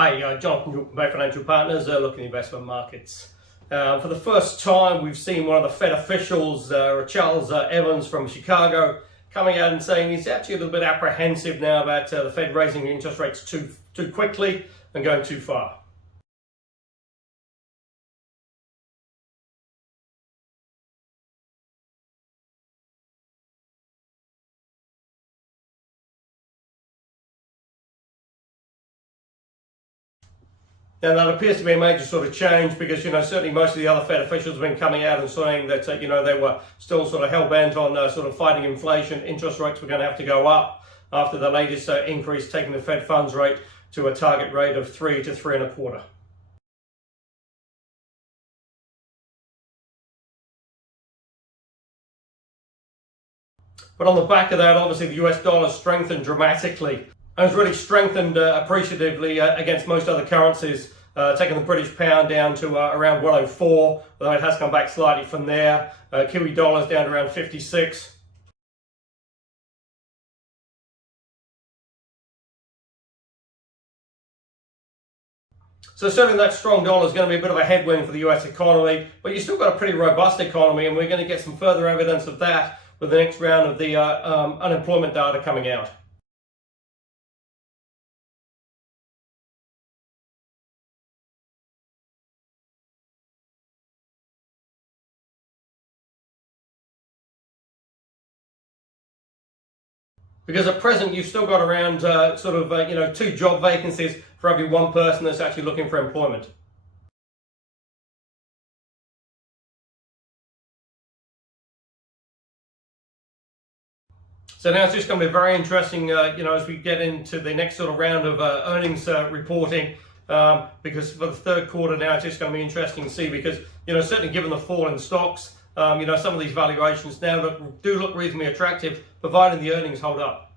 Hi, Jonathan from Bay Financial Partners, looking at investment markets. For the first time, we've seen one of the Fed officials, Charles Evans from Chicago, coming out and saying he's actually a little bit apprehensive now about the Fed raising the interest rates too quickly and going too far. Now that appears to be a major sort of change because, certainly most of the other Fed officials have been coming out and saying that, they were still sort of hell-bent on sort of fighting inflation. Interest rates were going to have to go up after the latest increase, taking the Fed funds rate to a target rate of 3 to 3.25. But on the back of that, obviously the US dollar strengthened dramatically and has really strengthened appreciatively against most other currencies, taking the British pound down to around 104, although it has come back slightly from there. Kiwi dollars down to around 56. So certainly that strong dollar is going to be a bit of a headwind for the US economy, but you've still got a pretty robust economy, and we're going to get some further evidence of that with the next round of the unemployment data coming out. Because at present, you've still got around two job vacancies for every one person that's actually looking for employment. So now it's just going to be very interesting, as we get into the next sort of round of earnings reporting, because for the third quarter now it's just going to be interesting to see because, certainly given the fall in stocks, some of these valuations now do look reasonably attractive, providing the earnings hold up.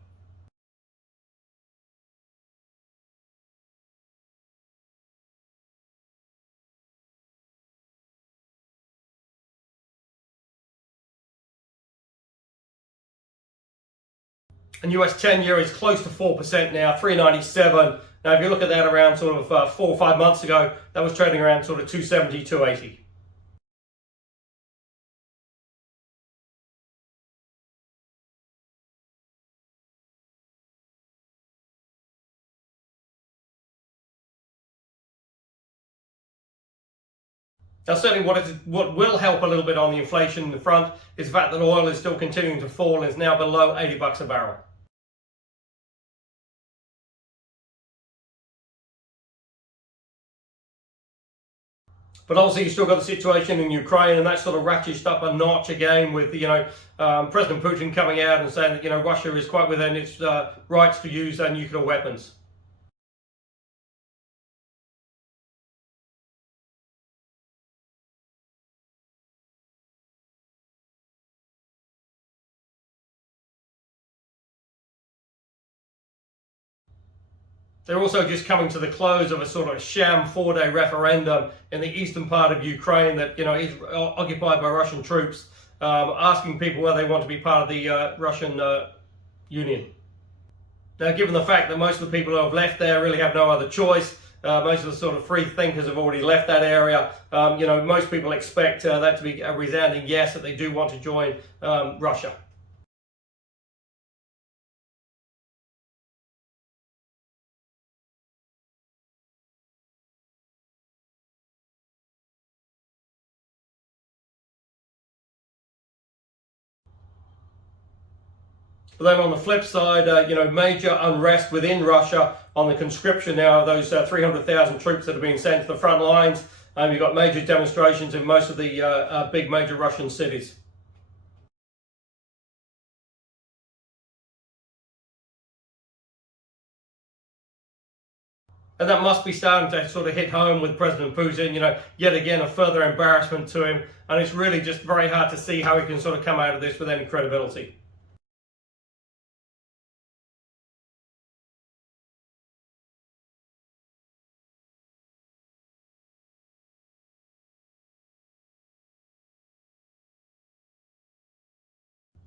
And US 10-year is close to 4% now, 397. Now, if you look at that around sort of 4 or 5 months ago, that was trading around sort of 270, 280. Now, certainly what will help a little bit on the inflation front is the fact that oil is still continuing to fall and is now below $80 a barrel. But obviously, you've still got the situation in Ukraine, and that's sort of ratcheted up a notch again with President Putin coming out and saying that Russia is quite within its rights to use nuclear weapons. They're also just coming to the close of a sort of sham 4-day referendum in the eastern part of Ukraine that is occupied by Russian troops, asking people whether they want to be part of the Russian Union. Now, given the fact that most of the people who have left there really have no other choice, most of the sort of free thinkers have already left that area. Most people expect that to be a resounding yes, that they do want to join Russia. But then on the flip side, major unrest within Russia on the conscription now of those 300,000 troops that are being sent to the front lines. You've got major demonstrations in most of the big major Russian cities. And that must be starting to sort of hit home with President Putin, yet again a further embarrassment to him. And it's really just very hard to see how he can sort of come out of this with any credibility.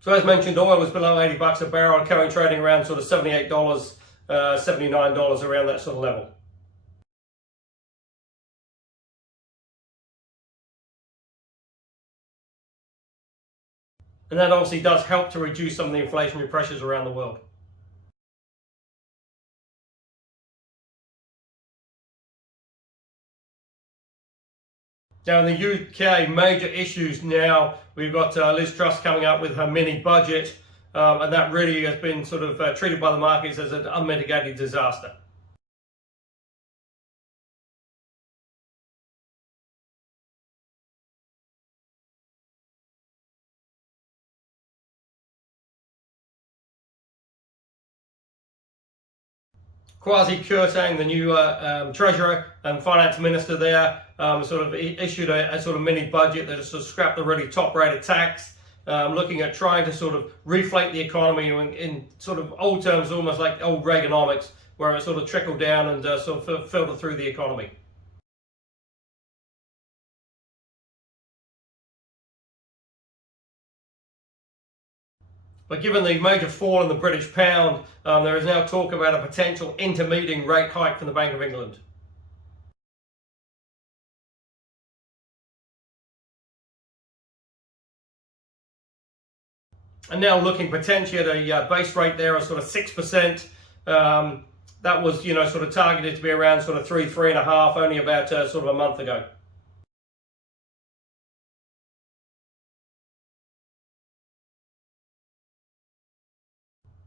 So as mentioned, oil was below $80 a barrel, currently trading around sort of $78, $79 around that sort of level. And that obviously does help to reduce some of the inflationary pressures around the world. Now in the UK, major issues now, we've got Liz Truss coming up with her mini budget, and that really has been sort of treated by the markets as an unmitigated disaster. Kwasi Kwarteng, the new Treasurer and Finance Minister there, sort of issued a sort of mini budget that has sort of scrapped the really top rate of tax, looking at trying to sort of reflate the economy in sort of old terms, almost like old Reaganomics, where it sort of trickled down and sort of filtered through the economy. But given the major fall in the British pound, there is now talk about a potential intermeeting rate hike from the Bank of England. And now looking potentially at a base rate there of sort of 6%. That was, sort of targeted to be around sort of 3.5 only about sort of a month ago.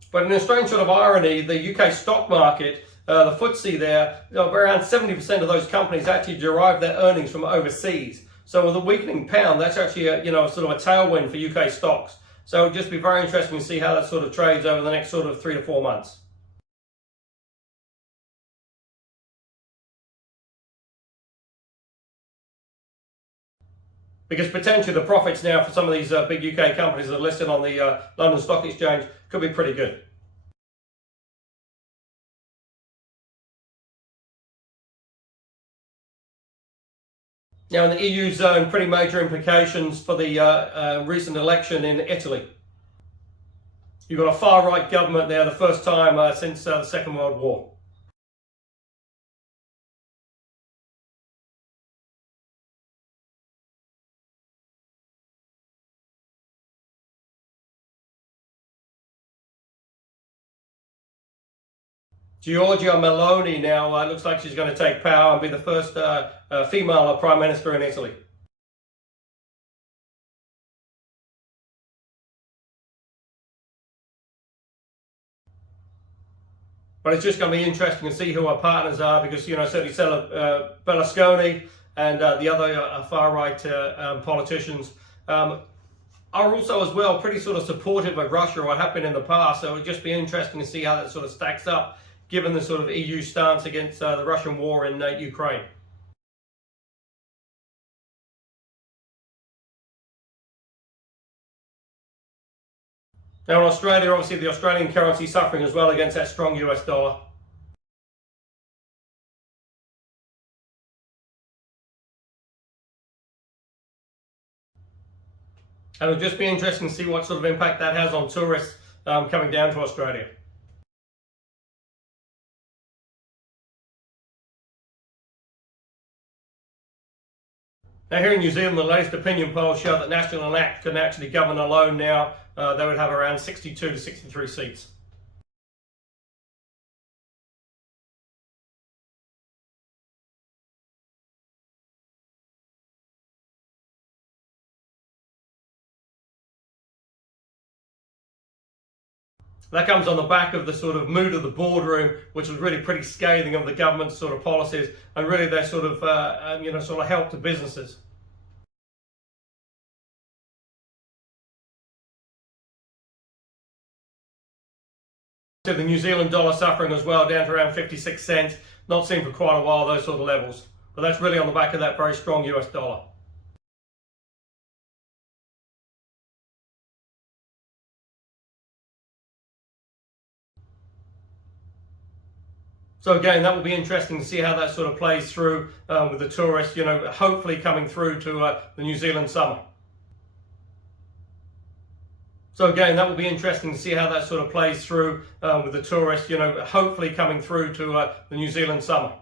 But in a strange sort of irony, the UK stock market, the FTSE there, around 70% of those companies actually derive their earnings from overseas. So with a weakening pound, that's actually a, sort of a tailwind for UK stocks. So it'll just be very interesting to see how that sort of trades over the next sort of 3 to 4 months. Because potentially the profits now for some of these big UK companies that are listed on the London Stock Exchange could be pretty good. Now in the EU zone, pretty major implications for the recent election in Italy. You've got a far-right government there, the first time since the Second World War. Giorgia Meloni now looks like she's going to take power and be the first female prime minister in Italy. But it's just going to be interesting to see who our partners are, because certainly Berlusconi and the other far-right politicians are also as well pretty sort of supportive of Russia, or have been in the past. So it'll just be interesting to see how that sort of stacks up, given the sort of EU stance against the Russian war in Ukraine. Now in Australia, obviously the Australian currency suffering as well against that strong US dollar. And it'll just be interesting to see what sort of impact that has on tourists coming down to Australia. Now here in New Zealand, the latest opinion polls show that National and ACT can actually govern alone now. They would have around 62 to 63 seats. That comes on the back of the sort of mood of the boardroom, which was really pretty scathing of the government's sort of policies and really their sort of, sort of help to businesses. So the New Zealand dollar suffering as well, down to around 56 cents. Not seen for quite a while, those sort of levels. But that's really on the back of that very strong US dollar. So again, that will be interesting to see how that sort of plays through with the tourists, hopefully coming through to the New Zealand summer. So again, that will be interesting to see how that sort of plays through with the tourists, hopefully coming through to the New Zealand summer.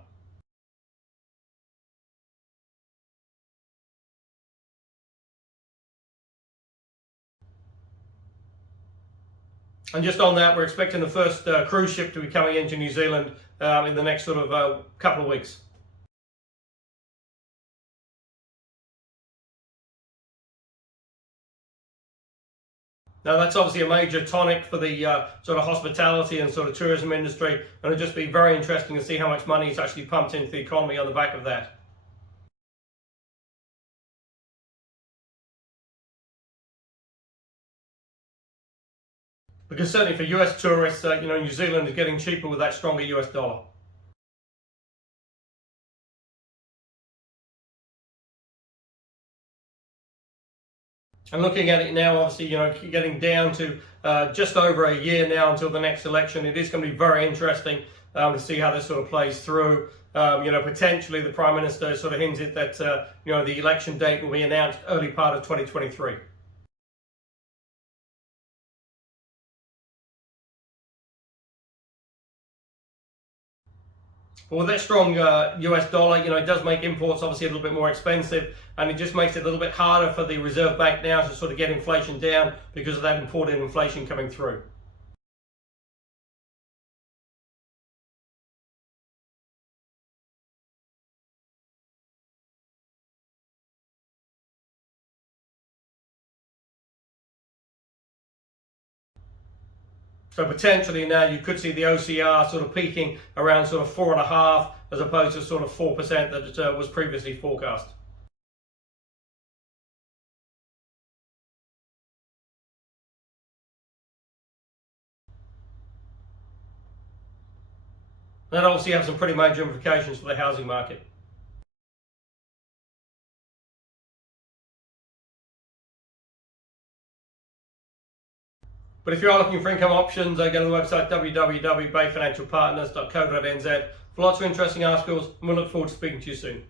And just on that, we're expecting the first cruise ship to be coming into New Zealand in the next sort of couple of weeks. Now that's obviously a major tonic for the sort of hospitality and sort of tourism industry, and it'll just be very interesting to see how much money is actually pumped into the economy on the back of that. Because certainly for US tourists, New Zealand is getting cheaper with that stronger US dollar. And looking at it now, obviously, getting down to just over a year now until the next election, it is going to be very interesting to see how this sort of plays through. Potentially the Prime Minister sort of hinted that, the election date will be announced early part of 2023. But with that strong US dollar, it does make imports obviously a little bit more expensive, and it just makes it a little bit harder for the Reserve Bank now to sort of get inflation down because of that imported inflation coming through. So potentially now you could see the OCR sort of peaking around sort of 4.5 as opposed to sort of 4% that was previously forecast. That obviously has some pretty major implications for the housing market. But if you are looking for income options, go to the website www.bayfinancialpartners.co.nz for lots of interesting articles, and we look forward to speaking to you soon.